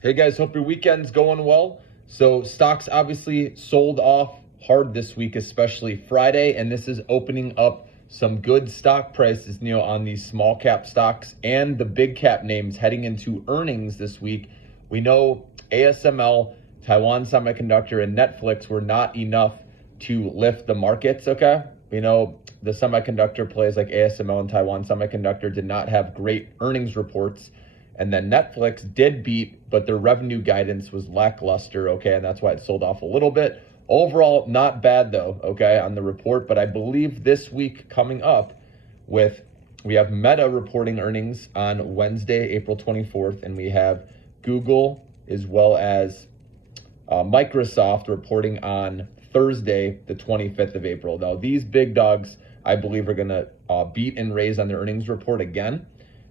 Hey guys, hope your weekend's going well. So stocks obviously sold off hard this week, especially Friday, and this is opening up some good stock prices, on these small cap stocks and the big cap names heading into earnings this week. We know ASML, Taiwan Semiconductor, and Netflix were not enough to lift the markets, okay? We know the semiconductor plays like ASML and Taiwan Semiconductor did not have great earnings reports. And then Netflix did beat, but their revenue guidance was lackluster, okay? And that's why it sold off a little bit. Overall, not bad though, okay, on the report. But I believe this week coming up we have Meta reporting earnings on Wednesday, April 24th, and we have Google as well as Microsoft reporting on Thursday, the 25th of April. Now, these big dogs, I believe, are going to beat and raise on their earnings report again.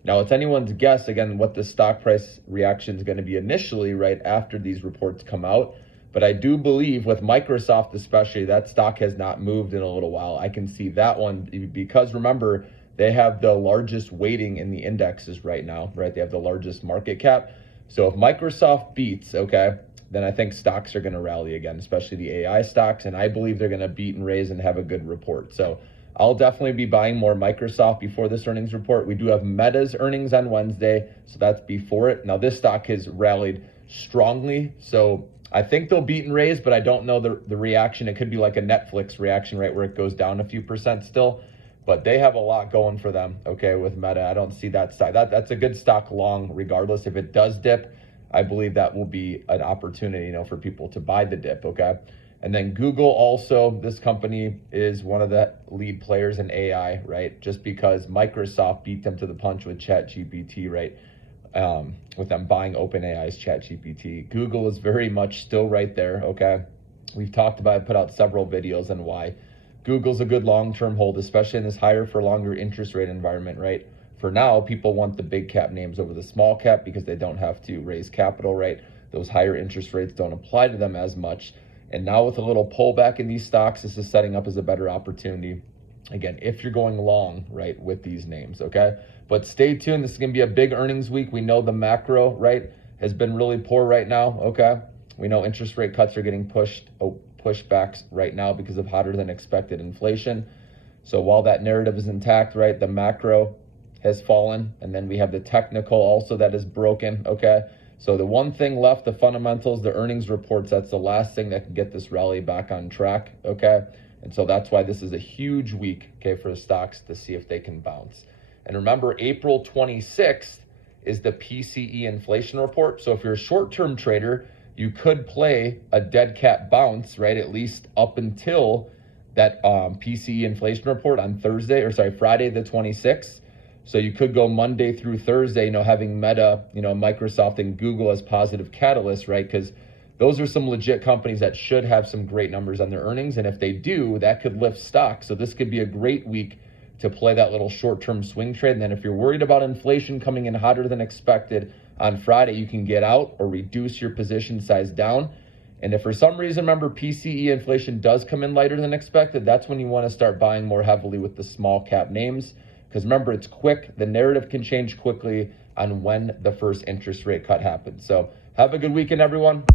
Now, it's anyone's guess, again, what the stock price reaction is going to be initially right after these reports come out. But I do believe with Microsoft especially, that stock has not moved in a little while. I can see that one because, remember, they have the largest weighting in the indexes right now, right? They have the largest market cap. So if Microsoft beats, okay, then I think stocks are going to rally again, especially the AI stocks. And I believe they're going to beat and raise and have a good report. So I'll definitely be buying more Microsoft before this earnings report. We do have Meta's earnings on Wednesday, so that's before it. Now, this stock has rallied strongly, so I think they'll beat and raise, but I don't know the reaction. It could be like a Netflix reaction, right, where it goes down a few percent still. But they have a lot going for them, okay, with Meta. I don't see that stock. That's a good stock long regardless. If it does dip, I believe that will be an opportunity, for people to buy the dip, okay? And then Google also, this company is one of the lead players in AI, right? Just because Microsoft beat them to the punch with ChatGPT, right? With them buying OpenAI's ChatGPT. Google is very much still right there, okay? We've talked about it, put out several videos on why Google's a good long-term hold, especially in this higher for longer interest rate environment, right? For now, people want the big cap names over the small cap because they don't have to raise capital, right? Those higher interest rates don't apply to them as much. And now with a little pullback in these stocks, this is setting up as a better opportunity. Again, if you're going long, right, with these names, okay? But stay tuned. This is going to be a big earnings week. We know the macro, right, has been really poor right now, okay? We know interest rate cuts are getting pushed back right now because of hotter than expected inflation. So while that narrative is intact, right, the macro has fallen. And then we have the technical also that is broken, okay? So the one thing left, the fundamentals, the earnings reports, that's the last thing that can get this rally back on track, okay? And so that's why this is a huge week, okay, for the stocks to see if they can bounce. And remember, April 26th is the PCE inflation report. So if you're a short-term trader, you could play a dead cat bounce, right, at least up until that PCE inflation report on Friday the 26th. So you could go Monday through Thursday, having Meta, Microsoft and Google as positive catalysts, right? Because those are some legit companies that should have some great numbers on their earnings. And if they do, that could lift stocks. So this could be a great week to play that little short-term swing trade. And then if you're worried about inflation coming in hotter than expected on Friday, you can get out or reduce your position size down. And if for some reason, remember, PCE inflation does come in lighter than expected, that's when you want to start buying more heavily with the small cap names. Because remember, it's quick. The narrative can change quickly on when the first interest rate cut happens. So have a good weekend, everyone.